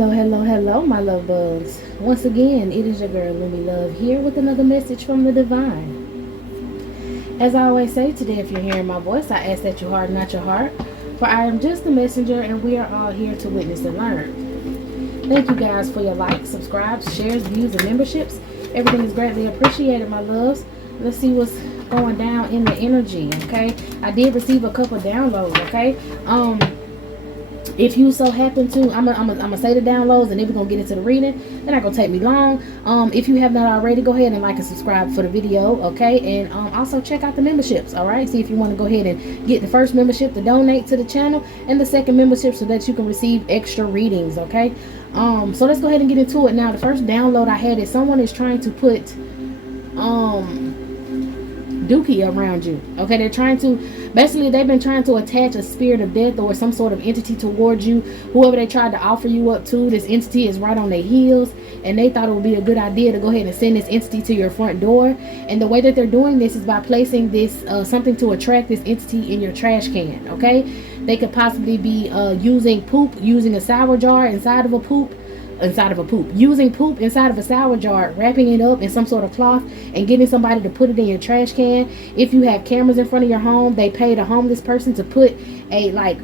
Hello, hello, hello, my love bugs. Once again, it is your girl, Lumi Love, here with another message from the divine. As I always say, today, if you're hearing my voice, I ask that you harden not your heart, for I am just a messenger, and we are all here to witness and learn. Thank you guys for your likes, subscribes, shares, views, and memberships. Everything is greatly appreciated, my loves. Let's see what's going down in the energy, okay? I did receive a couple downloads, okay? If you so happen to, I'm gonna say the downloads, and then we're gonna get into the reading. They're not gonna take me long. If you have not already, go ahead and like and subscribe for the video, okay? And also check out the memberships, all right? See if you want to go ahead and get the first membership to donate to the channel, and the second membership so that you can receive extra readings, okay? So let's go ahead and get into it now. The first download I had is someone is trying to put dookie around you, okay? They're trying to, basically they've been trying to attach a spirit of death or some sort of entity towards you. Whoever they tried to offer you up to, this entity is right on their heels, and they thought it would be a good idea to go ahead and send this entity to your front door. And the way that they're doing this is by placing this something to attract this entity in your trash can, okay? They could possibly be using poop, using a sour jar inside of a poop, using poop inside of a sour jar, wrapping it up in some sort of cloth, and getting somebody to put it in your trash can. If you have cameras in front of your home, they paid a homeless person to put a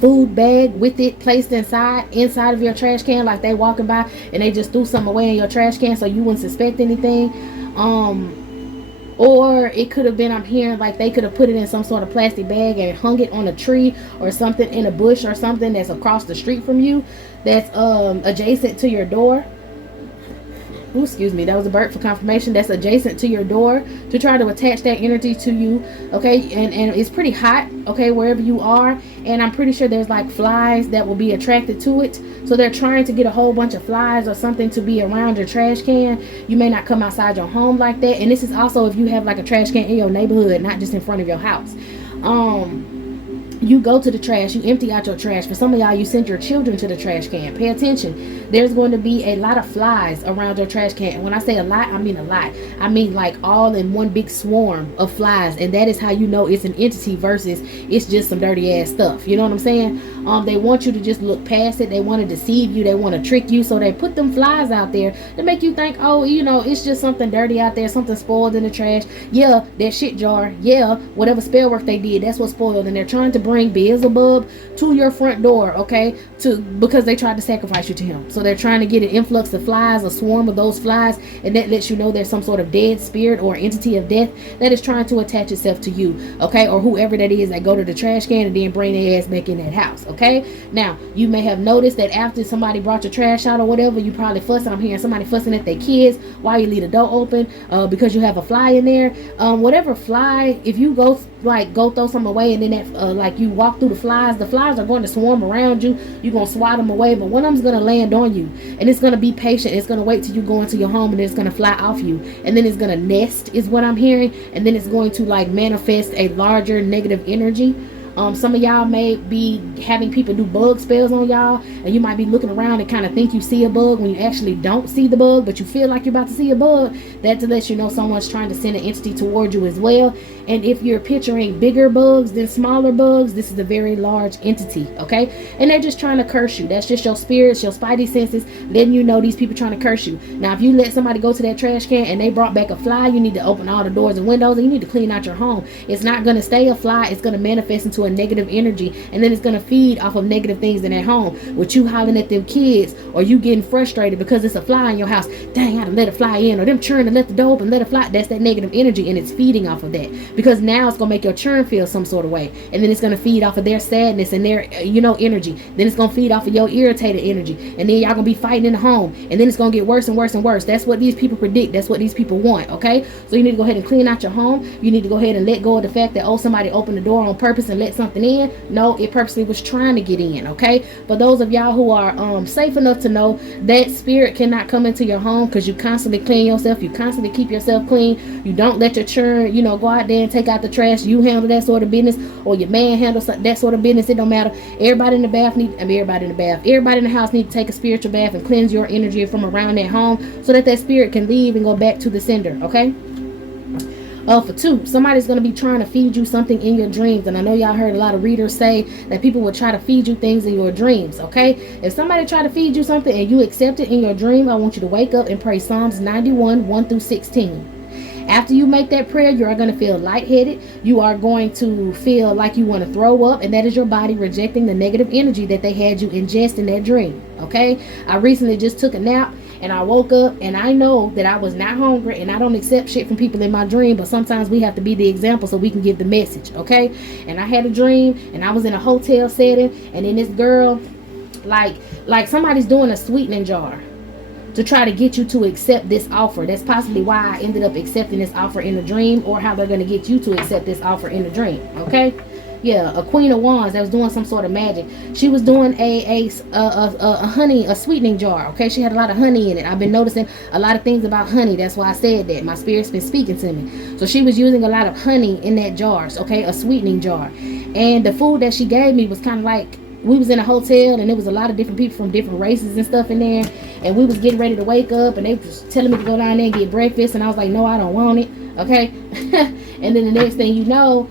food bag with it placed inside of your trash can, like they walking by and they just threw something away in your trash can so you wouldn't suspect anything. Or it could have been, I'm hearing like they could have put it in some sort of plastic bag and hung it on a tree or something, in a bush or something that's across the street from you, that's adjacent to your door. Ooh, excuse me, that was a burp for confirmation. That's adjacent to your door, to try to attach that energy to you, okay? And it's pretty hot, okay, wherever you are, and I'm pretty sure there's like flies that will be attracted to it. So they're trying to get a whole bunch of flies or something to be around your trash can. You may not come outside your home like that. And this is also if you have like a trash can in your neighborhood, not just in front of your house. You go to the trash, you empty out your trash. For some of y'all, you send your children to the trash can. Pay attention. There's going to be a lot of flies around your trash can. And when I say a lot, I mean a lot. I mean like all in one big swarm of flies. And that is how you know it's an entity versus it's just some dirty ass stuff. You know what I'm saying? They want you to just look past it. They want to deceive you. They want to trick you. So they put them flies out there to make you think, oh, you know, it's just something dirty out there, something spoiled in the trash. Yeah, that shit jar. Yeah, whatever spell work they did, that's what spoiled. And they're trying to bring Beelzebub to your front door, okay, because they tried to sacrifice you to him. So they're trying to get an influx of flies, a swarm of those flies, and that lets you know there's some sort of dead spirit or entity of death that is trying to attach itself to you, okay, or whoever that is that go to the trash can and then bring their ass back in that house, okay? Now, you may have noticed that after somebody brought your trash out or whatever, you probably fussing. I'm hearing somebody fussing at their kids while you leave the door open because you have a fly in there. Whatever fly, if you go throw some away and then that you walk through the flies are going to swarm around you. You're going to swat them away, but one of them's going to land on you, and it's going to be patient. It's going to wait till you go into your home, and then it's going to fly off you, and then it's going to nest, is what I'm hearing, and then it's going to manifest a larger negative energy. Some of y'all may be having people do bug spells on y'all, and you might be looking around and kind of think you see a bug when you actually don't see the bug, but you feel like you're about to see a bug. That to let you know someone's trying to send an entity toward you as well. And if you're picturing bigger bugs than smaller bugs, this is a very large entity, okay? And they're just trying to curse you. That's just your spirits, your spidey senses letting you know these people trying to curse you. Now, if you let somebody go to that trash can and they brought back a fly, you need to open all the doors and windows, and you need to clean out your home. It's not going to stay a fly. It's going to manifest into a negative energy, and then it's going to feed off of negative things in that home. With you hollering at them kids, or you getting frustrated because it's a fly in your house. Dang, I done let a fly in, or them churn and let the door open, let a fly. That's that negative energy, and it's feeding off of that, because now it's going to make your churn feel some sort of way, and then it's going to feed off of their sadness and their energy. Then it's going to feed off of your irritated energy, and then y'all going to be fighting in the home, and then it's going to get worse and worse and worse. That's what these people predict. That's what these people want, okay? So you need to go ahead and clean out your home. You need to go ahead and let go of the fact that, oh, somebody opened the door on purpose and let something in. No, it purposely was trying to get in, okay? But those of y'all who are safe enough to know that spirit cannot come into your home, because you constantly clean yourself, you constantly keep yourself clean, you don't let your children, go out there and take out the trash. You handle that sort of business, or your man handles that sort of business. It don't matter. Everybody in the house need to take a spiritual bath and cleanse your energy from around that home, so that spirit can leave and go back to the sender, okay? For 2, somebody's going to be trying to feed you something in your dreams. And I know y'all heard a lot of readers say that people will try to feed you things in your dreams, okay? If somebody try to feed you something and you accept it in your dream, I want you to wake up and pray Psalms 91, 1 through 16. After you make that prayer, you are going to feel lightheaded. You are going to feel like you want to throw up, and that is your body rejecting the negative energy that they had you ingest in that dream, okay? I recently just took a nap, and I woke up, and I know that I was not hungry, and I don't accept shit from people in my dream, but sometimes we have to be the example so we can give the message, okay? And I had a dream, and I was in a hotel setting, and then this girl, like somebody's doing a sweetening jar to try to get you to accept this offer. That's possibly why I ended up accepting this offer in the dream, or how they're going to get you to accept this offer in the dream, okay? Yeah, a Queen of Wands that was doing some sort of magic. She was doing a sweetening jar, okay? She had a lot of honey in it. I've been noticing a lot of things about honey. That's why I said that. My spirit's been speaking to me. So she was using a lot of honey in that jars, okay? A sweetening jar. And the food that she gave me was kind of like, we was in a hotel, and there was a lot of different people from different races and stuff in there, and we was getting ready to wake up, and they was telling me to go down there and get breakfast, and I was like, no, I don't want it, okay? And then the next thing you know,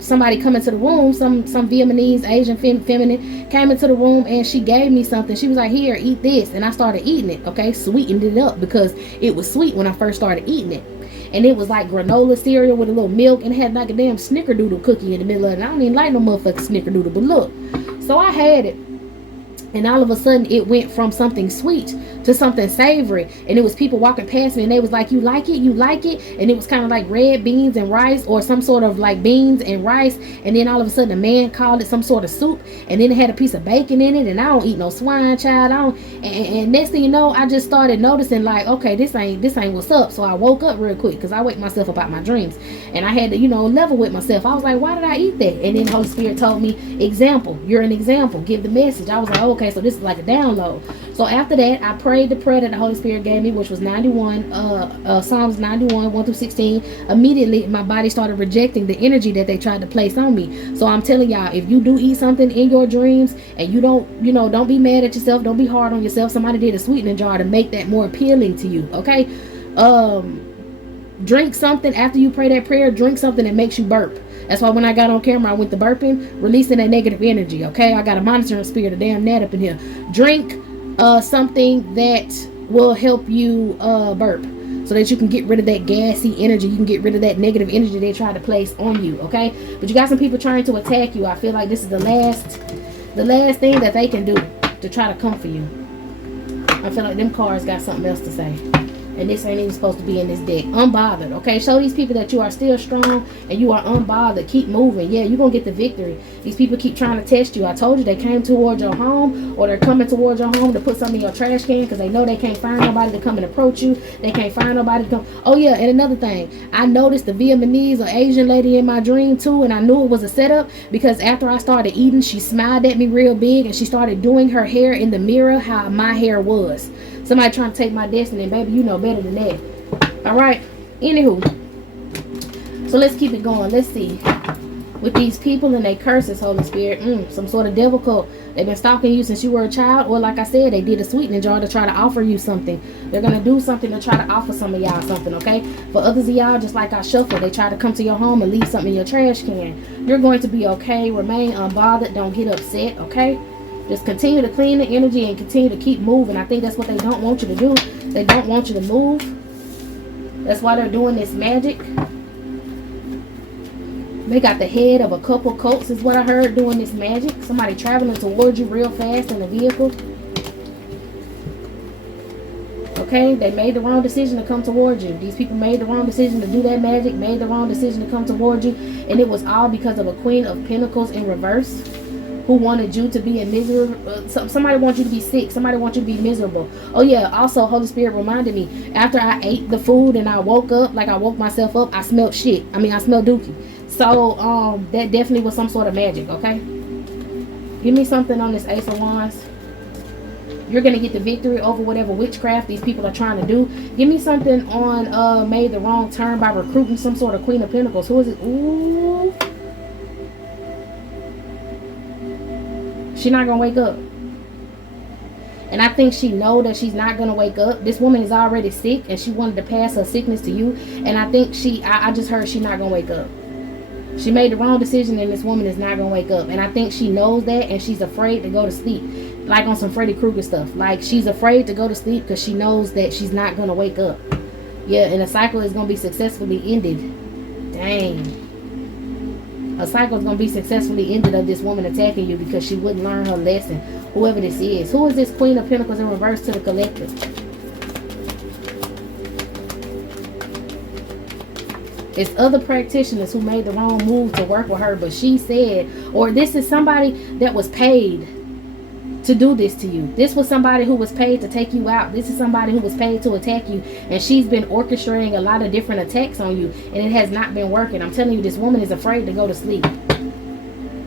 somebody come into the room, some Vietnamese Asian feminine came into the room, and she gave me something. She was like, here, eat this, and I started eating it, okay? Sweetened it up because it was sweet when I first started eating it. And it was like granola cereal with a little milk, and it had like a damn snickerdoodle cookie in the middle of it. And I don't even like no motherfucking snickerdoodle, but look. So I had it, and all of a sudden it went from something sweet to something savory, and it was people walking past me, and they was like, you like it, you like it? And it was kind of like red beans and rice, or some sort of like beans and rice, and then all of a sudden a man called it some sort of soup, and then it had a piece of bacon in it, and I don't eat no swine, child. I don't. And next thing you know, I just started noticing like, okay, this ain't what's up. So I woke up real quick, because I wake myself up out my dreams, and I had to, level with myself. I was like, why did I eat that? And then the Holy Spirit told me, example, you're an example, give the message. I was like, okay, so this is like a download. So after that, I prayed the prayer that the Holy Spirit gave me, which was Psalms 91, 1 through 16. Immediately, my body started rejecting the energy that they tried to place on me. So I'm telling y'all, if you do eat something in your dreams, and you don't be mad at yourself, don't be hard on yourself. Somebody did a sweetening jar to make that more appealing to you, okay? Drink something after you pray that prayer. Drink something that makes you burp. That's why when I got on camera, I went to burping, releasing that negative energy, okay? I got a monitoring spirit, a damn gnat up in here. Drink something that will help you burp, so that you can get rid of that gassy energy. You can get rid of that negative energy they try to place on you, okay? But you got some people trying to attack you. I feel like this is the last thing that they can do to try to come for you. I feel like them cards got something else to say. And this ain't even supposed to be in this deck. Unbothered, okay? Show these people that you are still strong and you are unbothered. Keep moving. Yeah, you're going to get the victory. These people keep trying to test you. I told you they came towards your home, or they're coming towards your home to put something in your trash can, because they know they can't find nobody to come and approach you. They can't find nobody to come. Oh, yeah, and another thing. I noticed the Vietnamese or Asian lady in my dream, too, and I knew it was a setup, because after I started eating, she smiled at me real big, and she started doing her hair in the mirror how my hair was. Somebody trying to take my destiny, and baby, you know better than that. All right. Anywho, so let's keep it going. Let's see. With these people and their curses, Holy Spirit, some sort of devil cult. They've been stalking you since you were a child, or like I said, they did a sweetening jar to try to offer you something. They're going to do something to try to offer some of y'all something, okay? For others of y'all, just like I shuffle, they try to come to your home and leave something in your trash can. You're going to be okay. Remain unbothered. Don't get upset, okay? Just continue to clean the energy and continue to keep moving. I think that's what they don't want you to do. They don't want you to move. That's why they're doing this magic. They got the head of a couple coats, is what I heard, doing this magic. Somebody traveling towards you real fast in a vehicle. Okay, they made the wrong decision to come towards you. These people made the wrong decision to do that magic, made the wrong decision to come towards you. And it was all because of a Queen of Pentacles in reverse, who wanted you to be in misery. Somebody wants you to be sick. Somebody wants you to be miserable. Oh yeah, also Holy Spirit reminded me, after I ate the food and I woke up, like I woke myself up, I smelled shit. I smelled dookie. So that definitely was some sort of magic, okay? Give me something on this Ace of Wands. You're going to get the victory over whatever witchcraft these people are trying to do. Give me something on made the wrong turn by recruiting some sort of Queen of Pentacles. Who is it? Ooh. She's not going to wake up. And I think she know that she's not going to wake up. This woman is already sick and she wanted to pass her sickness to you. And I think I just heard she's not going to wake up. She made the wrong decision and this woman is not going to wake up. And I think she knows that and she's afraid to go to sleep. Like on some Freddy Krueger stuff. Like she's afraid to go to sleep because she knows that she's not going to wake up. Yeah, and the cycle is going to be successfully ended. Dang. A cycle is going to be successfully ended of this woman attacking you because she wouldn't learn her lesson. Whoever this is. Who is this Queen of Pentacles in reverse to the collective? It's other practitioners who made the wrong move to work with her, but she said, or this is somebody that was paid to do this to you. This was somebody who was paid to take you out. This is somebody who was paid to attack you, and she's been orchestrating a lot of different attacks on you, and it has not been working. I'm telling you, this woman is afraid to go to sleep.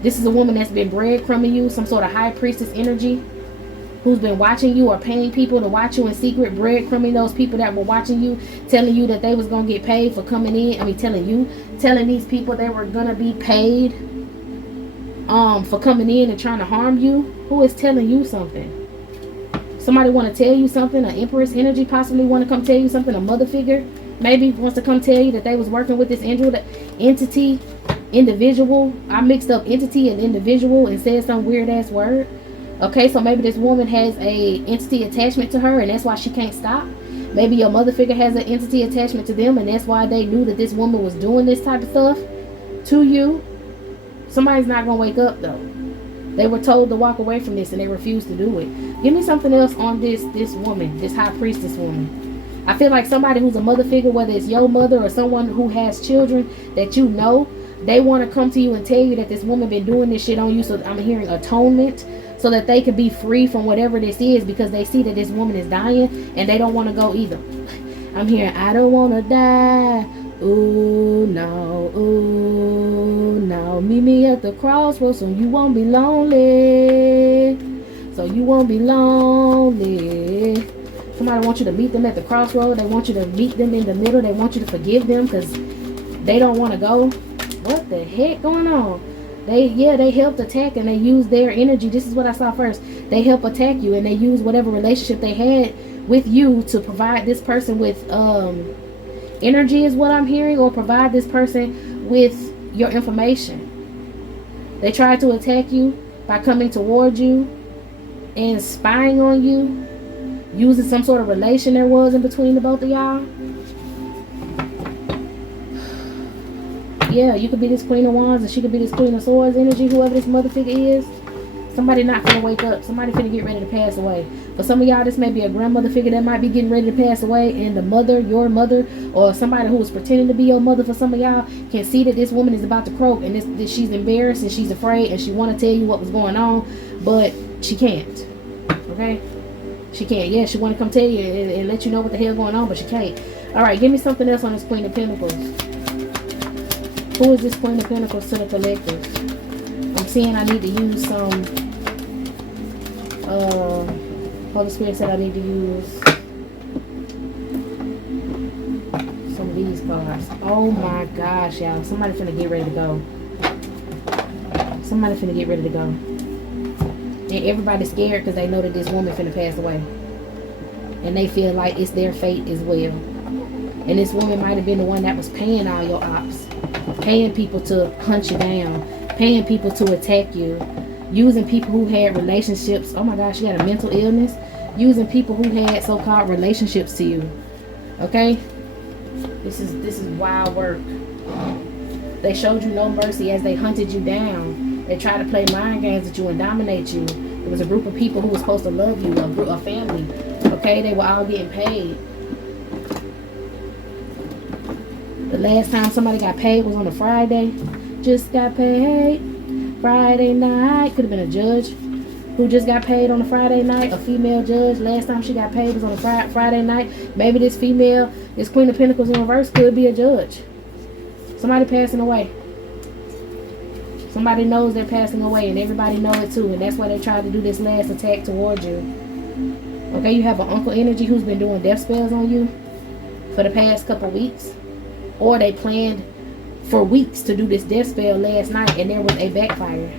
This is a woman that's been breadcrumbing you, some sort of high priestess energy, who's been watching you or paying people to watch you in secret, breadcrumbing those people that were watching you, telling you that they was going to get paid for coming in. I mean, telling these people they were going to be paid for coming in and trying to harm you. Who is telling you something? Somebody want to tell you something. An Empress energy possibly want to come tell you something. A mother figure maybe wants to come tell you that they was working with this entity, individual. I mixed up entity and individual and said some weird ass word. Okay, so maybe this woman has a entity attachment to her and that's why she can't stop. Maybe your mother figure has an entity attachment to them and that's why they knew that this woman was doing this type of stuff to you. Somebody's not going to wake up though. They were told to walk away from this and they refused to do it. Give me something else on this woman, this high priestess woman. I feel like somebody who's a mother figure, whether it's your mother or someone who has children that you know, they want to come to you and tell you that this woman been doing this shit on you. So I'm hearing atonement, so that they could be free from whatever this is, because they see that this woman is dying and they don't want to go either. I'm hearing, I don't want to die. Ooh, no, ooh, no. Meet me at the crossroads so you won't be lonely. So you won't be lonely. Somebody wants you to meet them at the crossroad. They want you to meet them in the middle. They want you to forgive them because they don't want to go. What the heck going on? They helped attack and they used their energy. This is what I saw first. They help attack you and they use whatever relationship they had with you to provide this person with energy is what I'm hearing, or provide this person with your information. They tried to attack you by coming towards you and spying on you, using some sort of relation there was in between the both of y'all. Yeah, you could be this Queen of Wands and she could be this Queen of Swords energy, whoever this mother figure is. Somebody not finna wake up. Somebody finna get ready to pass away. For some of y'all, this may be a grandmother figure that might be getting ready to pass away, and the mother, your mother, or somebody who was pretending to be your mother for some of y'all can see that this woman is about to croak and that she's embarrassed and she's afraid and she want to tell you what was going on, but she can't. Okay? She can't. Yeah, she want to come tell you and let you know what the hell going on, but she can't. Alright, give me something else on this Queen of Pentacles. Who is this Queen of Pentacles to the collective? I'm seeing I need to use some Holy Spirit said I need to use some of these cards. Oh my gosh, y'all. Somebody finna get ready to go. Somebody finna get ready to go. And everybody's scared because they know that this woman finna pass away. And they feel like it's their fate as well. And this woman might have been the one that was paying all your ops. Paying people to hunt you down. Paying people to attack you. Using people who had relationships. Oh my gosh, she had a mental illness. Using people who had so-called relationships to you. Okay? This is wild work. They showed you no mercy as they hunted you down. They tried to play mind games with you and dominate you. It was a group of people who was supposed to love you, a family. Okay? They were all getting paid. The last time somebody got paid was on a Friday. Just got paid. Friday night. Could have been a judge who just got paid on a Friday night. A female judge. Last time she got paid was on a Friday night. Maybe this female, this Queen of Pentacles in reverse, could be a judge. Somebody passing away. Somebody knows they're passing away and everybody knows it too. And that's why they tried to do this last attack towards you. Okay, you have an uncle energy who's been doing death spells on you for the past couple weeks. Or they planned for weeks to do this death spell last night and there was a backfire.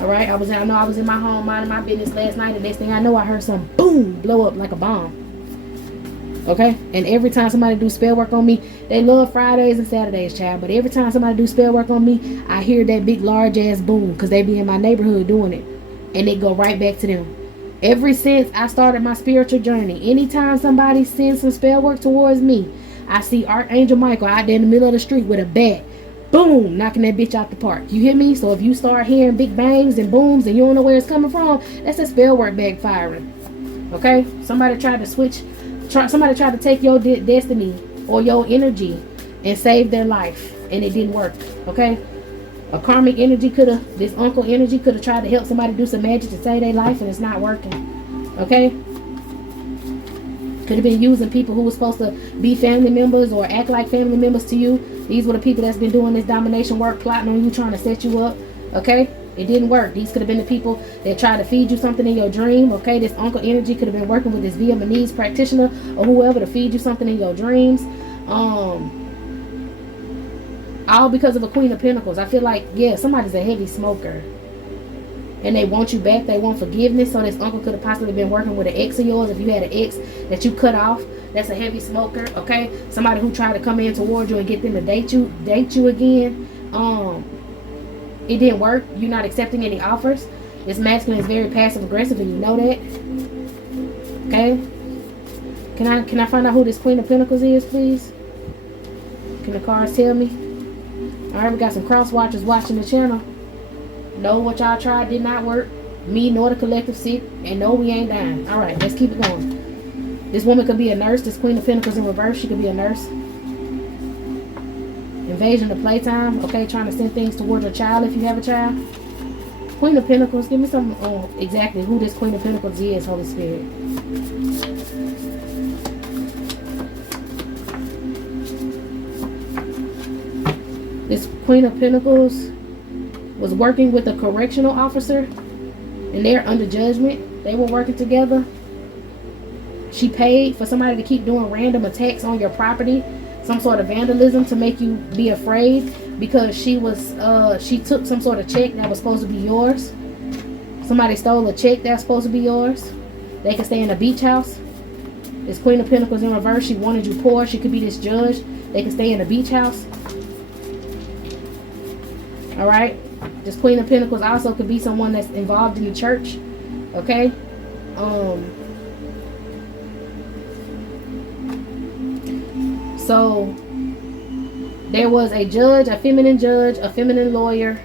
All right, I know I was in my home minding my business last night, and next thing I know, I heard some boom blow up like a bomb. Okay, and every time somebody do spell work on me, they love Fridays and Saturdays, child. But every time somebody do spell work on me, I hear that big large ass boom, because they be in my neighborhood doing it, and it go right back to them. Ever since I started my spiritual journey, anytime somebody sends some spell work towards me, I see Archangel Michael out there in the middle of the street with a bat, boom, knocking that bitch out the park. You hear me? So if you start hearing big bangs and booms and you don't know where it's coming from, that's a spell work backfiring. Okay, somebody tried to take your destiny or your energy and save their life, and it didn't work. Okay, a karmic energy this uncle energy could have tried to help somebody do some magic to save their life, and it's not working. Okay, could have been using people who were supposed to be family members or act like family members to you. These were the people that's been doing this domination work, plotting on you, trying to set you up. Okay, it didn't work. These could have been the people that tried to feed you something in your dream. Okay, this uncle energy could have been working with this Vietnamese practitioner or whoever to feed you something in your dreams. All because of a Queen of Pentacles. I feel like, yeah, somebody's a heavy smoker, and they want you back. They want forgiveness. So this uncle could have possibly been working with an ex of yours. If you had an ex that you cut off, that's a heavy smoker. Okay, somebody who tried to come in towards you and get them to date you again. It didn't work. You're not accepting any offers. This masculine is very passive aggressive, and you know that. Okay, can I find out who this Queen of Pentacles is, please? Can the cards tell me? All right, we got some cross watchers watching the channel. No, what y'all tried did not work. Me nor the collective sick, and no, we ain't dying. All right, let's keep it going. This woman could be a nurse. This Queen of Pentacles in reverse, she could be a nurse. Invasion of playtime. Okay, trying to send things towards your child if you have a child. Queen of Pentacles, give me some exactly who this Queen of Pentacles is, Holy Spirit. This Queen of Pentacles was working with a correctional officer, and they're under judgment. They were working together. She paid for somebody to keep doing random attacks on your property, some sort of vandalism to make you be afraid, because she took some sort of check that was supposed to be yours. Somebody stole a check that's supposed to be yours. They can stay in a beach house. This Queen of Pentacles in reverse, she wanted you poor. She could be this judge. They can stay in a beach house. All right, this Queen of Pentacles also could be someone that's involved in the church. Okay, so there was a judge, a feminine lawyer,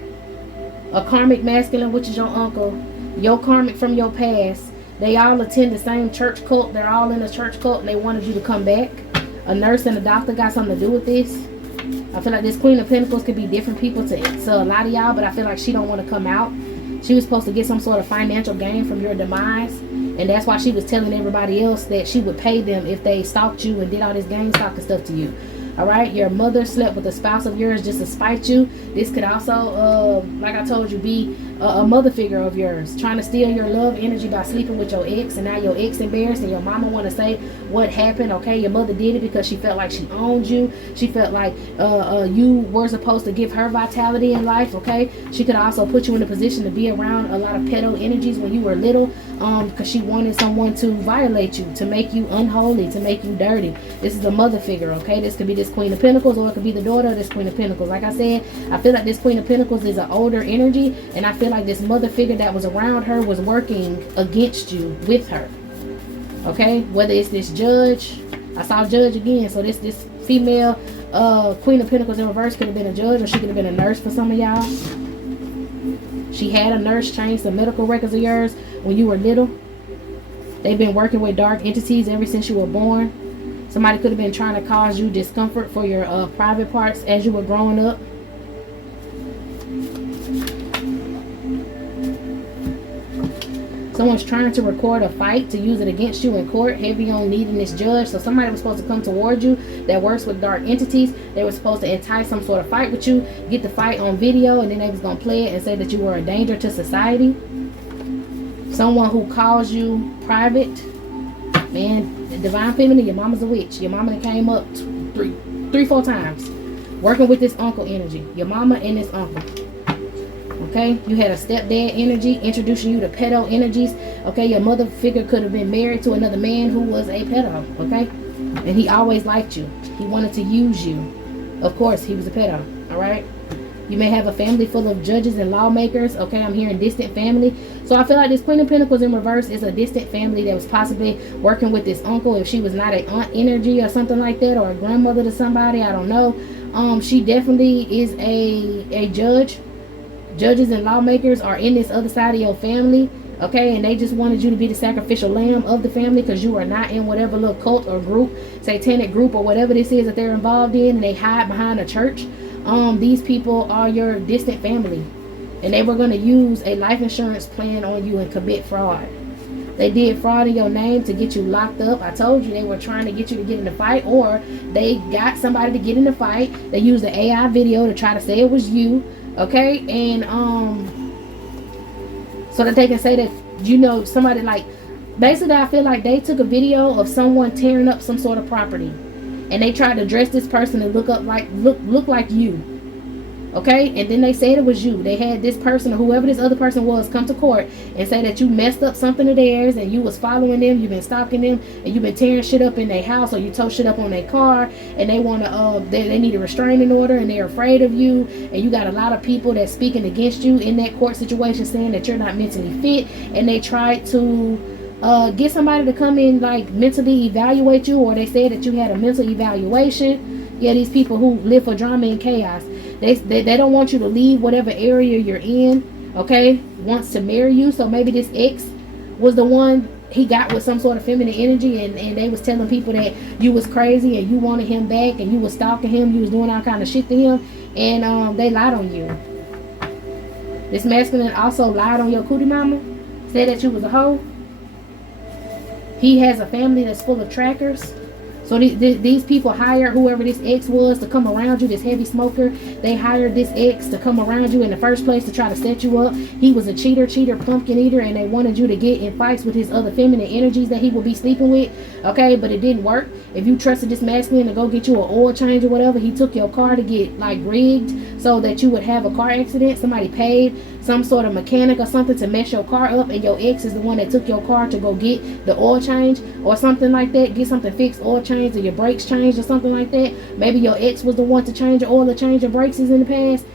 a karmic masculine, which is your uncle, your karmic from your past. They all attend the same church cult. They're all in a church cult, and they wanted you to come back. A nurse and a doctor got something to do with this. I feel like this Queen of Pentacles could be different people to a lot of y'all, but I feel like she don't want to come out. She was supposed to get some sort of financial gain from your demise, and that's why she was telling everybody else that she would pay them if they stalked you and did all this gang stalking stuff to you. All right, your mother slept with a spouse of yours just to spite you. This could also, like I told you, be a mother figure of yours trying to steal your love energy by sleeping with your ex, and now your ex embarrassed, and your mama want to say what happened. Okay, your mother did it because she felt like she owned you. She felt like you were supposed to give her vitality in life. Okay, she could also put you in a position to be around a lot of pedo energies when you were little, because she wanted someone to violate you, to make you unholy, to make you dirty. This is a mother figure. Okay, this could be this Queen of Pentacles, or it could be the daughter of this Queen of Pentacles. Like I said, I feel like this Queen of Pentacles is an older energy, and I feel like this mother figure that was around her was working against you with her. Okay, whether it's this judge, I saw judge again, so this female Queen of Pentacles in reverse could have been a judge, or she could have been a nurse for some of y'all. She had a nurse change the medical records of yours when you were little. They've been working with dark entities ever since you were born. Somebody could have been trying to cause you discomfort for your private parts as you were growing up. Someone's trying to record a fight to use it against you in court, heavy on needing this judge. So somebody was supposed to come towards you that works with dark entities. They were supposed to entice some sort of fight with you, get the fight on video, and then they was going to play it and say that you were a danger to society. Someone who calls you private. Man, the divine feminine, your mama's a witch. Your mama that came up three, 4 times. Working with this uncle energy. Your mama and this uncle. Okay, you had a stepdad energy introducing you to pedo energies. Okay, your mother figure could have been married to another man who was a pedo. Okay, and he always liked you. He wanted to use you. Of course, he was a pedo. All right. You may have a family full of judges and lawmakers. Okay, I'm hearing distant family. So I feel like this Queen of Pentacles in reverse is a distant family that was possibly working with this uncle. If she was not an aunt energy or something like that, or a grandmother to somebody, I don't know. She definitely is a judge. Judges and lawmakers are in this other side of your family. Okay, and they just wanted you to be the sacrificial lamb of the family because you are not in whatever little cult or group, satanic group or whatever this is that they're involved in, and they hide behind a church. These people are your distant family, and they were going to use a life insurance plan on you and commit fraud. They did fraud in your name to get you locked up. I told you they were trying to get you to get in a fight, or they got somebody to get in a fight. They used the AI video to try to say it was you. Okay, and so that they can say that, you know, somebody, like, basically I feel like they took a video of someone tearing up some sort of property, and they tried to dress this person and look like you. Okay, and then they said it was you. They had this person, or whoever this other person was, come to court and say that you messed up something of theirs, and you was following them, you've been stalking them, and you've been tearing shit up in their house, or you tore shit up on their car, and they want to they need a restraining order, and they're afraid of you, and you got a lot of people that's speaking against you in that court situation, saying that you're not mentally fit, and they tried to get somebody to come in, like, mentally evaluate you, or they said that you had a mental evaluation. Yeah, these people who live for drama and chaos. They don't want you to leave whatever area you're in. Okay, wants to marry you. So maybe this ex was the one he got with some sort of feminine energy, and they was telling people that you was crazy and you wanted him back, and you was stalking him, you was doing all kind of shit to him, and they lied on you. This masculine also lied on your cootie mama, said that you was a hoe. He has a family that's full of trackers. So these people hired whoever this ex was to come around you, this heavy smoker. They hired this ex to come around you in the first place to try to set you up. He was a cheater, pumpkin eater, and they wanted you to get in fights with his other feminine energies that he would be sleeping with. Okay, but it didn't work. If you trusted this masculine to go get you an oil change or whatever, he took your car to get, like, rigged so that you would have a car accident. Somebody paid some sort of mechanic or something to mess your car up, and your ex is the one that took your car to go get the oil change or something like that, get something fixed, oil change, or your brakes changed or something like that. Maybe your ex was the one to change your oil or change your brakes in the past.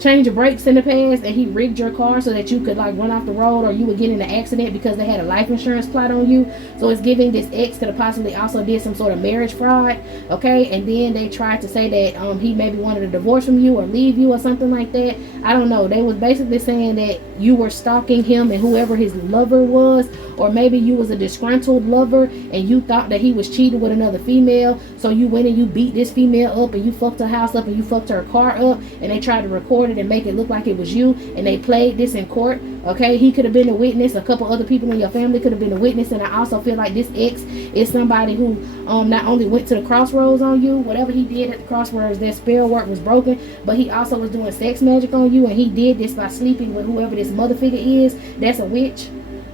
Change your brakes in the past, and he rigged your car so that you could, like, run off the road, or you would get in an accident because they had a life insurance plot on you. So it's giving this ex could have possibly also did some sort of marriage fraud. Okay, and then they tried to say that he maybe wanted a divorce from you or leave you or something like that. I don't know. They was basically saying that you were stalking him and whoever his lover was, or maybe you was a disgruntled lover and you thought that he was cheating with another female, so you went and you beat this female up, and you fucked her house up, and you fucked her car up, and they tried to record it and make it look like it was you, and they played this in court. Okay, he could have been a witness. A couple other people in your family could have been a witness. And I also feel like this ex is somebody who not only went to the crossroads on you, whatever he did at the crossroads, their spell work was broken, but he also was doing sex magic on you, and he did this by sleeping with whoever this mother figure is. That's a witch.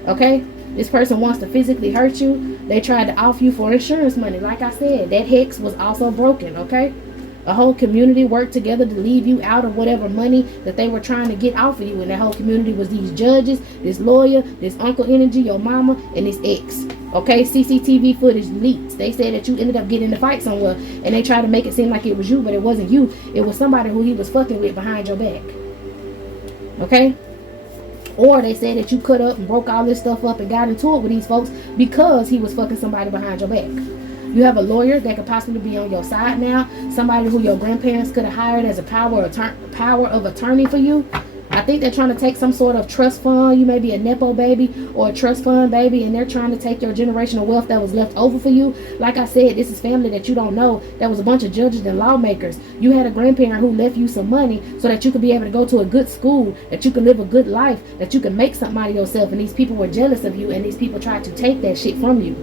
Okay, this person wants to physically hurt you. They tried to offer you for insurance money. Like I said, that hex was also broken. Okay, a whole community worked together to leave you out of whatever money that they were trying to get off of you, and that whole community was these judges, this lawyer, this uncle energy, your mama, and this ex. Okay, CCTV footage leaked. They said that you ended up getting in a fight somewhere, and they tried to make it seem like it was you, but it wasn't you. It was somebody who he was fucking with behind your back. Okay, or they said that you cut up and broke all this stuff up and got into it with these folks because he was fucking somebody behind your back. You have a lawyer that could possibly be on your side now. Somebody who your grandparents could have hired as a power of attorney for you. I think they're trying to take some sort of trust fund. You may be a Nepo baby or a trust fund baby, and they're trying to take your generational wealth that was left over for you. Like I said, this is family that you don't know. That was a bunch of judges and lawmakers. You had a grandparent who left you some money so that you could be able to go to a good school, that you could live a good life, that you could make something out of yourself. And these people were jealous of you, and these people tried to take that shit from you.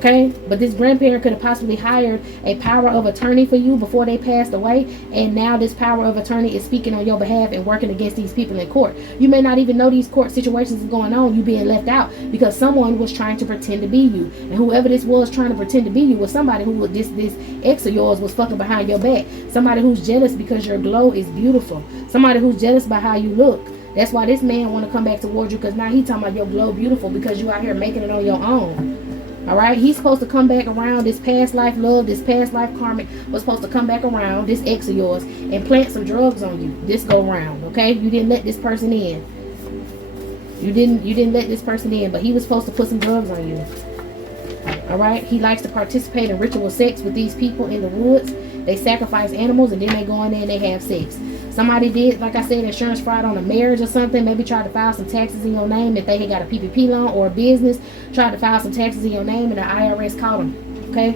Okay, but this grandparent could have possibly hired a power of attorney for you before they passed away, and now this power of attorney is speaking on your behalf and working against these people in court. You may not even know these court situations is going on, you being left out because someone was trying to pretend to be you, and whoever this was trying to pretend to be you was somebody who was this ex of yours was fucking behind your back, somebody who's jealous because your glow is beautiful, somebody who's jealous by how you look. That's why this man want to come back towards you, because now he talking about your glow beautiful because you out here making it on your own. All right, he's supposed to come back around. This past life love, this past life karmic was supposed to come back around, this ex of yours, and plant some drugs on you this go round. Okay, you didn't let this person in. You didn't let this person in, but he was supposed to put some drugs on you. All right, he likes to participate in ritual sex with these people in the woods. They sacrifice animals and then they go in there and they have sex. Somebody did, like I said, insurance fraud on a marriage or something. Maybe tried to file some taxes in your name if they had got a PPP loan or a business. Tried to file some taxes in your name and the IRS caught them. Okay?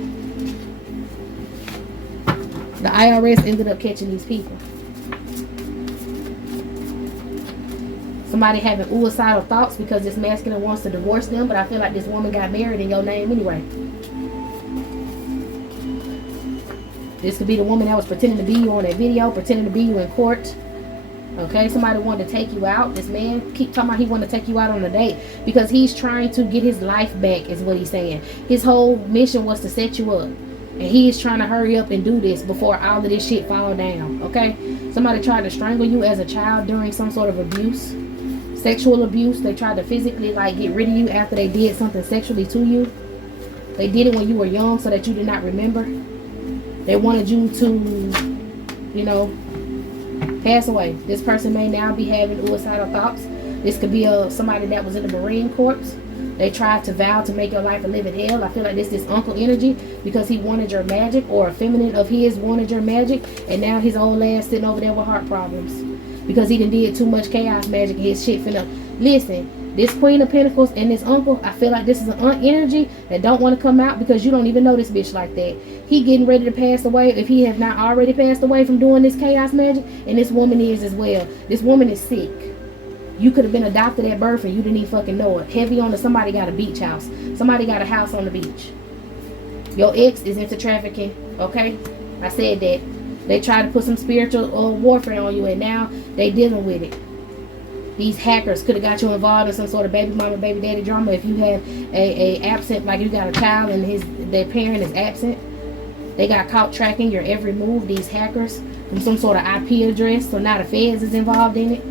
The IRS ended up catching these people. Somebody having suicidal thoughts because this masculine wants to divorce them, but I feel like this woman got married in your name anyway. This could be the woman that was pretending to be you on that video, pretending to be you in court. Okay, somebody wanted to take you out. This man keep talking about he wanted to take you out on a date because he's trying to get his life back is what he's saying. His whole mission was to set you up. And he is trying to hurry up and do this before all of this shit fall down. Okay, somebody tried to strangle you as a child during some sort of abuse. Sexual abuse. They tried to physically like get rid of you after they did something sexually to you. They did it when you were young so that you did not remember. They wanted you to, you know, pass away. This person may now be having suicidal thoughts. This could be somebody that was in the Marine Corps. They tried to vow to make your life a living hell. I feel like this uncle energy because he wanted your magic, or a feminine of his wanted your magic, and now his old ass sitting over there with heart problems because he done did too much chaos magic and his shit finna. Listen, this Queen of Pentacles and this uncle, I feel like this is an energy that don't want to come out because you don't even know this bitch like that. He getting ready to pass away if he have not already passed away from doing this chaos magic, and this woman is as well. This woman is sick. You could have been adopted at birth and you didn't even fucking know it. Heavy on somebody got a beach house. Somebody got a house on the beach. Your ex is into trafficking, okay? I said that. They tried to put some spiritual warfare on you and now they dealing with it. These hackers could have got you involved in some sort of baby mama, baby daddy drama if you have a absent, like you got a child and their parent is absent. They got caught tracking your every move, these hackers, from some sort of IP address, so now the feds is involved in it.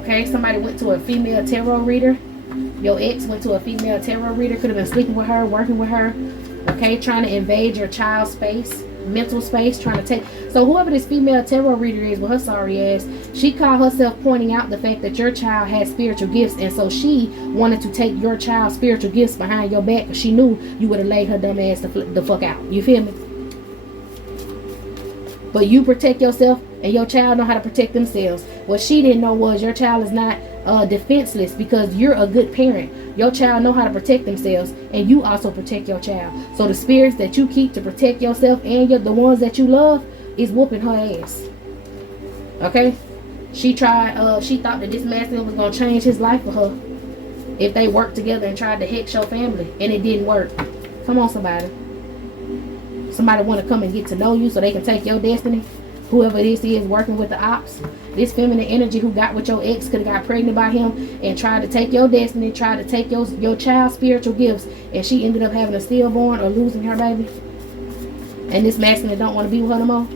Okay, somebody went to a female tarot reader. Your ex went to a female tarot reader, could have been sleeping with her, working with her. Okay, trying to invade your child's space, mental space, trying to take. So whoever this female tarot reader is with her sorry ass, she called herself pointing out the fact that your child had spiritual gifts, and so she wanted to take your child's spiritual gifts behind your back because she knew you would have laid her dumb ass the fuck out. You feel me? But you protect yourself and your child know how to protect themselves. What she didn't know was your child is not defenseless because you're a good parent. Your child know how to protect themselves, and you also protect your child. So the spirits that you keep to protect yourself and the ones that you love is whooping her ass. Okay? She tried, she thought that this masculine was going to change his life for her if they worked together and tried to hex your family, and it didn't work. Come on, somebody. Somebody want to come and get to know you so they can take your destiny. Whoever this is working with the ops, this feminine energy who got with your ex could have got pregnant by him and tried to take your destiny, tried to take your child's spiritual gifts, and she ended up having a stillborn or losing her baby. And this masculine don't want to be with her no more.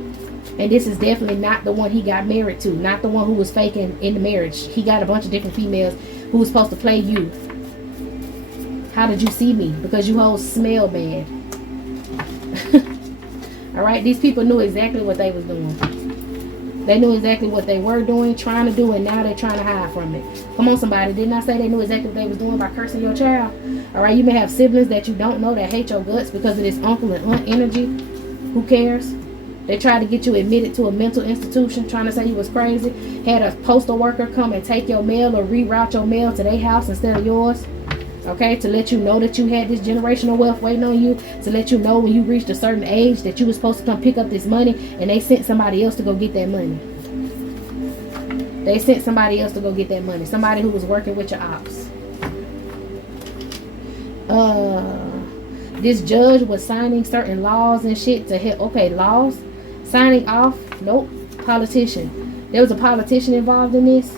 And this is definitely not the one he got married to, not the one who was faking in the marriage. He got a bunch of different females who was supposed to play you. How did you see me? Because you hoes smell bad. Alright, these people knew exactly what they was doing. They knew exactly what they were doing, trying to do, and now they're trying to hide from it. Come on, somebody. Didn't I say they knew exactly what they was doing by cursing your child? Alright, you may have siblings that you don't know that hate your guts because of this uncle and aunt energy. Who cares? They tried to get you admitted to a mental institution, trying to say you was crazy. Had a postal worker come and take your mail or reroute your mail to their house instead of yours. Okay, to let you know that you had this generational wealth waiting on you, to let you know when you reached a certain age that you were supposed to come pick up this money, and they sent somebody else to go get that money. They sent somebody else to go get that money. Somebody who was working with your ops. This judge was signing certain laws and shit to help. Okay, laws. Signing off. Nope. Politician. There was a politician involved in this.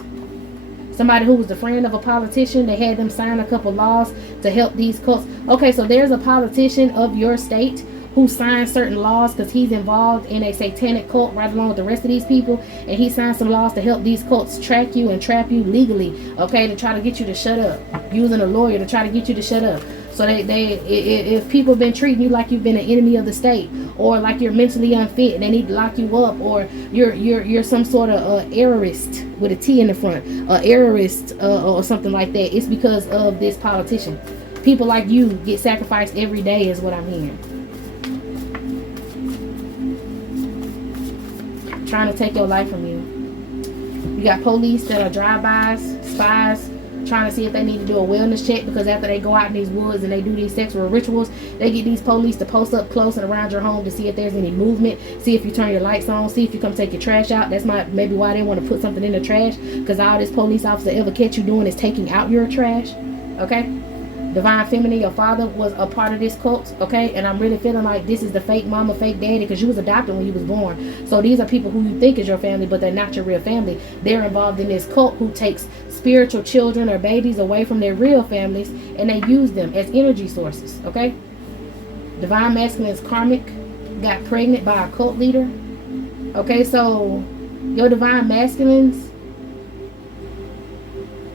Somebody who was the friend of a politician. They had them sign a couple laws to help these cults. Okay, so there's a politician of your state who signed certain laws because he's involved in a satanic cult right along with the rest of these people, and he signed some laws to help these cults track you and trap you legally, okay, to try to get you to shut up, using a lawyer to try to get you to shut up. So if people have been treating you like you've been an enemy of the state, or like you're mentally unfit and they need to lock you up, or you're some sort of errorist with a T in the front, errorist or something like that, it's because of this politician. People like you get sacrificed every day is what I'm hearing. Trying to take your life from you. You got police that are drive-bys, spies, trying to see if they need to do a wellness check, because after they go out in these woods and they do these sexual rituals, they get these police to post up close and around your home to see if there's any movement, see if you turn your lights on, see if you come take your trash out. That's maybe why they want to put something in the trash, because all this police officer ever catch you doing is taking out your trash. Okay? Divine Feminine, your father was a part of this cult, okay? And I'm really feeling like this is the fake mama, fake daddy, because you was adopted when you was born. So these are people who you think is your family, but they're not your real family. They're involved in this cult who takes spiritual children or babies away from their real families, and they use them as energy sources, okay? Divine Masculine is karmic, got pregnant by a cult leader. Okay, so your Divine Masculines,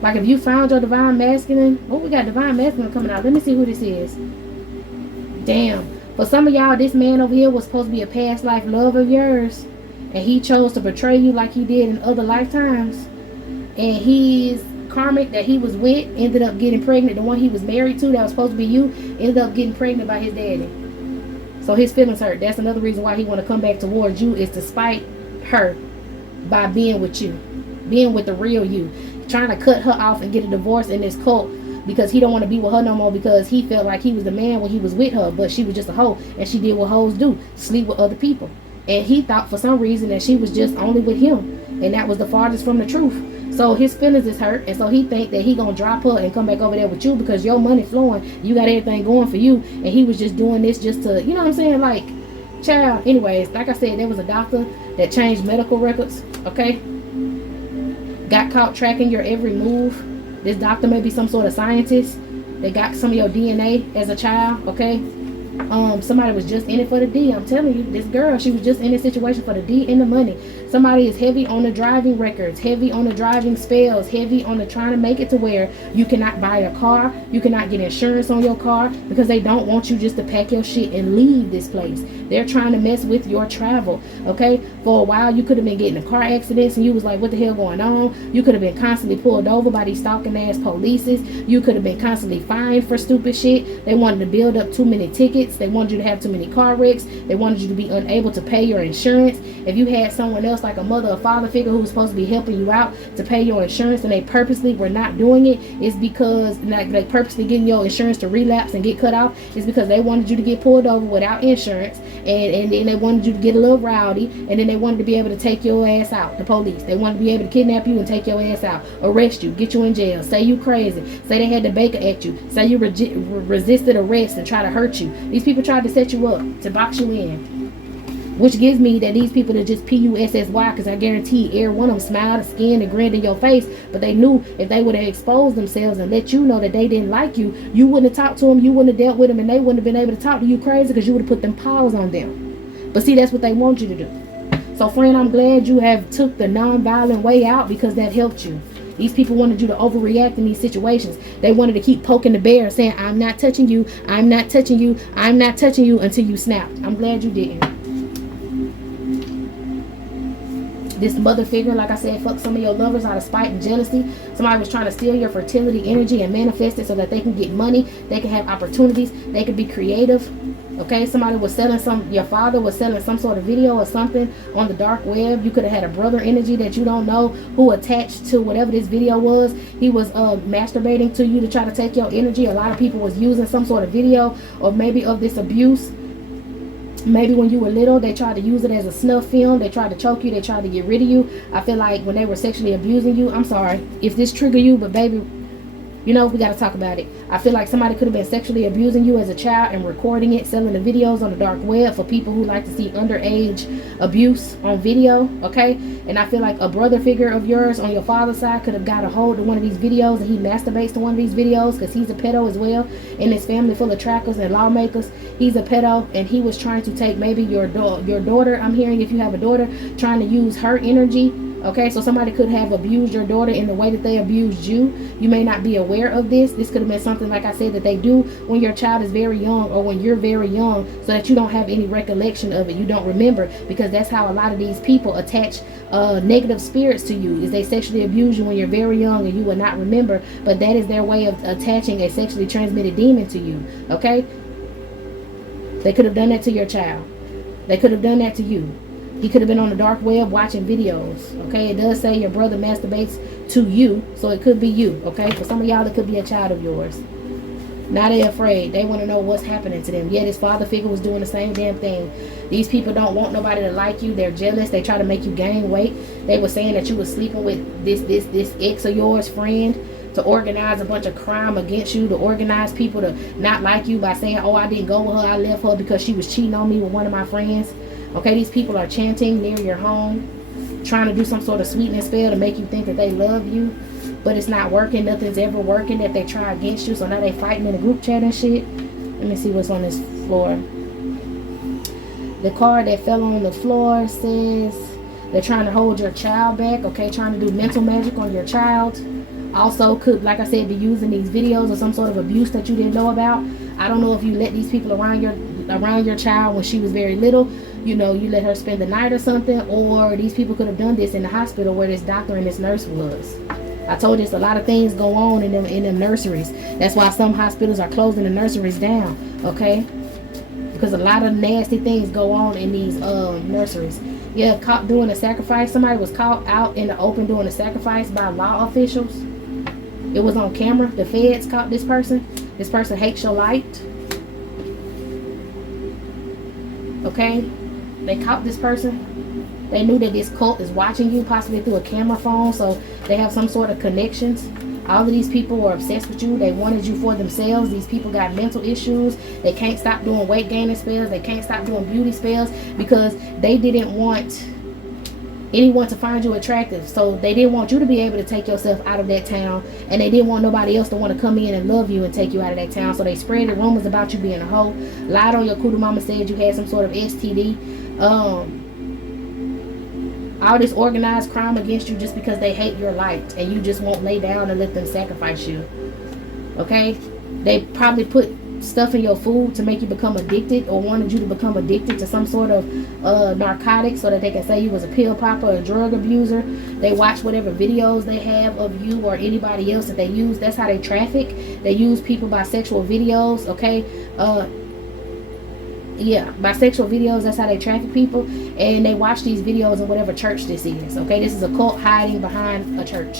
like if you found your Divine Masculine, oh, we got Divine Masculine coming out. Let me see who this is. Damn. For some of y'all, this man over here was supposed to be a past life love of yours, and he chose to betray you like he did in other lifetimes. And his karmic that he was with ended up getting pregnant. The one he was married to that was supposed to be you ended up getting pregnant by his daddy. So his feelings hurt. That's another reason why he want to come back towards you, is to spite her by being with you, being with the real you. Trying to cut her off and get a divorce in this cult because he don't want to be with her no more, because he felt like he was the man when he was with her, but she was just a hoe, and she did what hoes do, sleep with other people. And he thought for some reason that she was just only with him, and that was the farthest from the truth. So his feelings is hurt, and so he think that he gonna drop her and come back over there with you because your money flowing, you got everything going for you, and he was just doing this just to, you know what I'm saying, like, child. Anyways, like I said, there was a doctor that changed medical records, okay? Got caught tracking your every move. This doctor may be some sort of scientist. They got some of your DNA as a child, okay? Somebody was just in it for the D. I'm telling you, this girl, she was just in this situation for the D and the money. Somebody is heavy on the driving records, heavy on the driving spells, heavy on the trying to make it to where you cannot buy a car, you cannot get insurance on your car, because they don't want you just to pack your shit and leave this place. They're trying to mess with your travel, okay? For a while, you could have been getting in car accidents and you was like, what the hell going on? You could have been constantly pulled over by these stalking ass polices. You could have been constantly fined for stupid shit. They wanted to build up too many tickets. They wanted you to have too many car wrecks. They wanted you to be unable to pay your insurance. If you had someone else like a mother or father figure who was supposed to be helping you out to pay your insurance, and they purposely were not doing it, it's because like they purposely getting your insurance to relapse and get cut off. It's because they wanted you to get pulled over without insurance, and then they wanted you to get a little rowdy, and then they wanted to be able to take your ass out, the police. They wanted to be able to kidnap you and take your ass out, arrest you, get you in jail, say you crazy, say they had the baker at you, say you resisted arrest and try to hurt you. These people tried to set you up, to box you in. Which gives me that these people are just P-U-S-S-Y, because I guarantee every one of them smiled, skinned, and grinned in your face, but they knew if they would have exposed themselves and let you know that they didn't like you, you wouldn't have talked to them, you wouldn't have dealt with them, and they wouldn't have been able to talk to you crazy, because you would have put them powers on them. But see, that's what they want you to do. So friend, I'm glad you have took the non-violent way out, because that helped you. These people wanted you to overreact in these situations. They wanted to keep poking the bear, saying, I'm not touching you, I'm not touching you, I'm not touching you, until you snapped. I'm glad you didn't. This mother figure, like I said, fuck some of your lovers out of spite and jealousy. Somebody was trying to steal your fertility energy and manifest it so that they can get money, they can have opportunities, they can be creative. Okay, somebody was selling your father was selling some sort of video or something on the dark web. You could have had a brother energy that you don't know who attached to whatever this video was. He was masturbating to you to try to take your energy. A lot of people was using some sort of video, or maybe of this abuse. Maybe when you were little, they tried to use it as a snuff film. They tried to choke you. They tried to get rid of you. I feel like when they were sexually abusing you, I'm sorry if this trigger you, but baby, You know, we got to talk about it. I feel like somebody could have been sexually abusing you as a child and recording it, selling the videos on the dark web for people who like to see underage abuse on video, okay? And I feel like a brother figure of yours on your father's side could have got a hold of one of these videos, and he masturbates to one of these videos because he's a pedo as well. In his family full of trackers and lawmakers, he's a pedo, and he was trying to take maybe your daughter, I'm hearing if you have a daughter, trying to use her energy. Okay, so somebody could have abused your daughter in the way that they abused you. You may not be aware of this. This could have been something, like I said, that they do when your child is very young or when you're very young, so that you don't have any recollection of it. You don't remember, because that's how a lot of these people attach negative spirits to you, is they sexually abuse you when you're very young and you will not remember, but that is their way of attaching a sexually transmitted demon to you. Okay, they could have done that to your child. They could have done that to you. He could have been on the dark web watching videos. Okay, it does say your brother masturbates to you, so it could be you. Okay, for some of y'all, it could be a child of yours. Now they're afraid. They want to know what's happening to them. Yeah, this father figure was doing the same damn thing. These people don't want nobody to like you. They're jealous. They try to make you gain weight. They were saying that you were sleeping with this ex of yours, friend, to organize a bunch of crime against you, to organize people to not like you by saying, oh, I didn't go with her, I left her because she was cheating on me with one of my friends. Okay, these people are chanting near your home, trying to do some sort of sweetness spell to make you think that they love you, but it's not working. Nothing's ever working that they try against you, so now they fighting in a group chat and shit. Let me see what's on this floor. The card that fell on the floor says they're trying to hold your child back, okay, trying to do mental magic on your child. Also could, like I said, be using these videos or some sort of abuse that you didn't know about. I don't know if you let these people around your child when she was very little. You know, you let her spend the night or something, or these people could have done this in the hospital where this doctor and this nurse was. I told you, a lot of things go on in them nurseries. That's why some hospitals are closing the nurseries down, okay? Because a lot of nasty things go on in these nurseries. Yeah, caught doing a sacrifice. Somebody was caught out in the open doing a sacrifice by law officials. It was on camera. The feds caught this person. This person hates your light. Okay? They caught this person. They knew that this cult is watching you, possibly through a camera phone, so they have some sort of connections. All of these people were obsessed with you. They wanted you for themselves. These people got mental issues. They can't stop doing weight gaining spells. They can't stop doing beauty spells because they didn't want anyone to find you attractive. So they didn't want you to be able to take yourself out of that town, and they didn't want nobody else to want to come in and love you and take you out of that town. So they spread the rumors about you being a hoe, lied on your kudu mama, said you had some sort of STD. All this organized crime against you just because they hate your light and you just won't lay down and let them sacrifice you. Okay? They probably put stuff in your food to make you become addicted, or wanted you to become addicted to some sort of narcotic so that they can say you was a pill popper or a drug abuser. They watch whatever videos they have of you or anybody else that they use. That's how they traffic. They use people by sexual videos, okay? Yeah, bisexual videos, that's how they traffic people. And they watch these videos in whatever church this is. Okay, this is a cult hiding behind a church.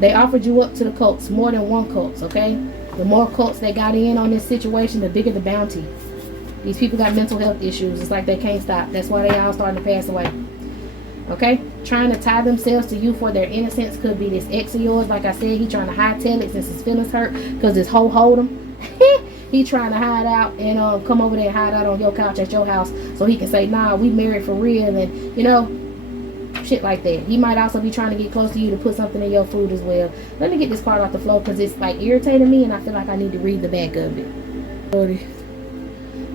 They offered you up to the cults, more than one cult. Okay, the more cults they got in on this situation, the bigger the bounty. These people got mental health issues. It's like they can't stop. That's why they all starting to pass away. Okay, trying to tie themselves to you for their innocence. Could be this ex of yours. Like I said, he trying to hightail it since his feelings hurt because this hoe hold him. He trying to hide out and come over there and hide out on your couch at your house so he can say, nah, we married for real, and you know, shit like that. He might also be trying to get close to you to put something in your food as well. Let me get this card off the floor because it's like irritating me and I feel like I need to read the back of it.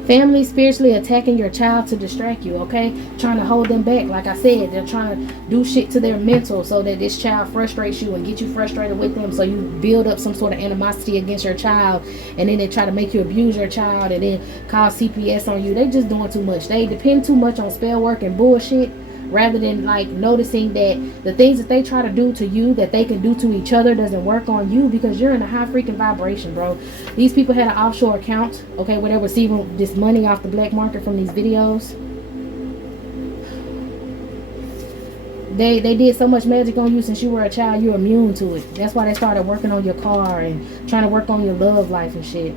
Family spiritually attacking your child to distract you, okay? Trying to hold them back. Like I said, they're trying to do shit to their mental so that this child frustrates you and get you frustrated with them, so you build up some sort of animosity against your child, and then they try to make you abuse your child and then call CPS on you. They just doing too much. They depend too much on spell work and bullshit, rather than like noticing that the things that they try to do to you that they can do to each other doesn't work on you, because you're in a high freaking vibration, bro. These people had an offshore account, okay, where they're receiving this money off the black market from these videos. They did so much magic on you since you were a child, you're immune to it. That's why they started working on your car and trying to work on your love life and shit.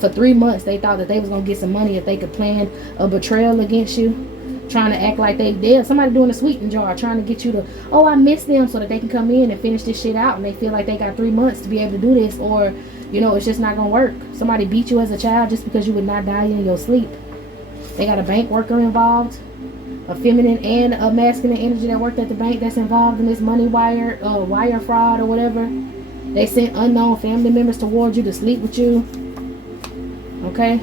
For 3 months they thought that they was gonna get some money if they could plan a betrayal against you. trying to act like they're somebody doing a sweetening jar, trying to get you to, oh, I miss them, so that they can come in and finish this shit out, and they feel like they got 3 months to be able to do this, or you know, it's just not gonna work. Somebody beat you as a child just because you would not die in your sleep. They got a bank worker involved, a feminine and a masculine energy that worked at the bank that's involved in this money wire fraud or whatever. They sent unknown family members towards you to sleep with you. Okay.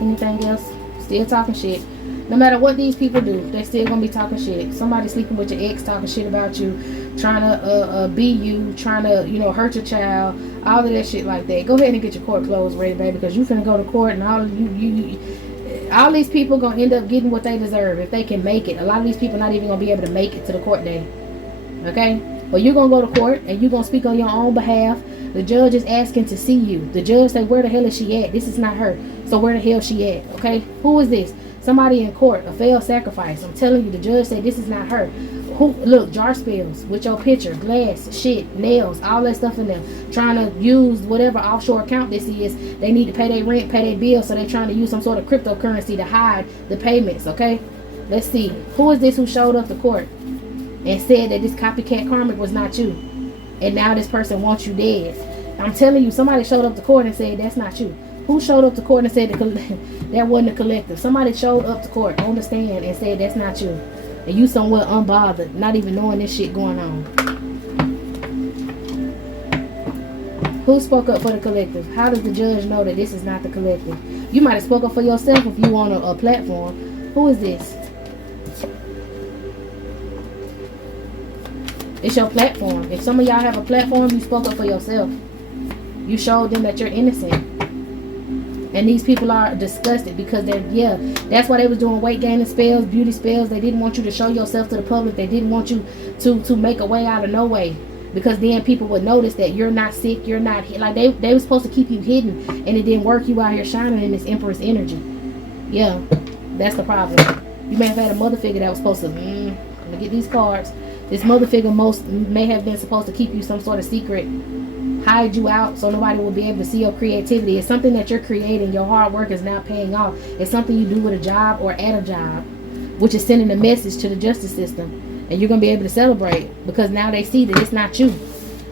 Anything else? Still talking shit. No matter what these people do, they still gonna be talking shit. Somebody sleeping with your ex, talking shit about you, trying to be you, trying to, you know, hurt your child, all of that shit like that. Go ahead and get your court clothes ready, baby, because you finna go to court, and all these people gonna end up getting what they deserve if they can make it. A lot of these people not even gonna be able to make it to the court day. Okay? Well, you're gonna go to court and you're gonna speak on your own behalf. The judge is asking to see you. The judge say, where the hell is she at? This is not her. So where the hell is she at? Okay? Who is this? Somebody in court, a failed sacrifice. I'm telling you, the judge said this is not her. Who? Look, jar spells with your picture, glass, shit, nails, all that stuff in there. Trying to use whatever offshore account this is. They need to pay their rent, pay their bills, so they're trying to use some sort of cryptocurrency to hide the payments. Okay? Let's see. Who is this who showed up to court and said that this copycat karmic was not you, and now this person wants you dead? I'm telling you, somebody showed up to court and said that's not you. Who showed up to court and said that wasn't a collective? Somebody showed up to court on the stand and said that's not you, and you somewhere unbothered, not even knowing this shit going on. Who spoke up for the collective? How does the judge know that this is not the collective? You might have spoke up for yourself if you on a platform. Who is this? It's your platform. If some of y'all have a platform, you spoke up for yourself. You showed them that you're innocent. And these people are disgusted because that's why they was doing weight gaining spells, beauty spells. They didn't want you to show yourself to the public. They didn't want you to make a way out of no way, because then people would notice that you're not sick, you're not like they were supposed to keep you hidden, and it didn't work. You out here shining in this Empress energy. Yeah, that's the problem. You may have had a mother figure that was supposed to let me get these cards. This mother figure may have been supposed to keep you some sort of secret, hide you out so nobody will be able to see your creativity. It's something that you're creating. Your hard work is now paying off. It's something you do with a job or at a job, which is sending a message to the justice system, and you're gonna be able to celebrate because now they see that it's not you.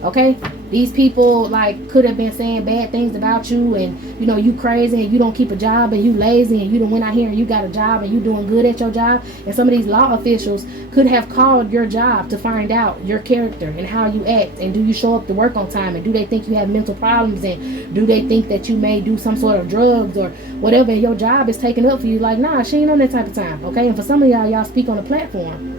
Okay, these people like could have been saying bad things about you, and you know you crazy and you don't keep a job and you lazy, and you done went out here and you got a job and you doing good at your job. And some of these law officials could have called your job to find out your character and how you act, and do you show up to work on time, and do they think you have mental problems, and do they think that you may do some sort of drugs or whatever, and your job is taken up for you. Like, nah, she ain't on that type of time. Okay, and for some of y'all speak on the platform.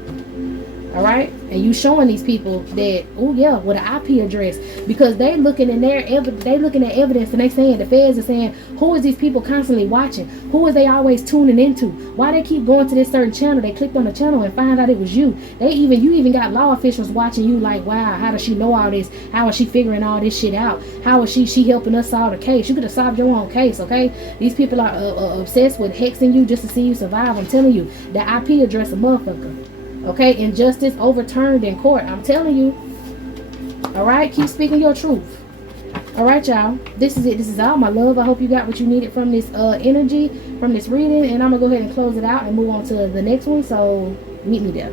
All right, and you showing these people that, oh yeah, with an IP address, because they looking in they looking at evidence, and they saying, the feds are saying, who is these people constantly watching? Who is they always tuning into? Why they keep going to this certain channel? They clicked on the channel and find out it was you. You even got law officials watching you like, wow, how does she know all this? How is she figuring all this shit out? How is she helping us solve the case? You could have solved your own case. Okay, these people are obsessed with hexing you just to see you survive. I'm telling you, the IP address a motherfucker. Okay, injustice overturned in court. I'm telling you. All right, keep speaking your truth. All right, y'all. This is it. This is all, my love. I hope you got what you needed from this energy, from this reading. And I'm going to go ahead and close it out and move on to the next one. So meet me there.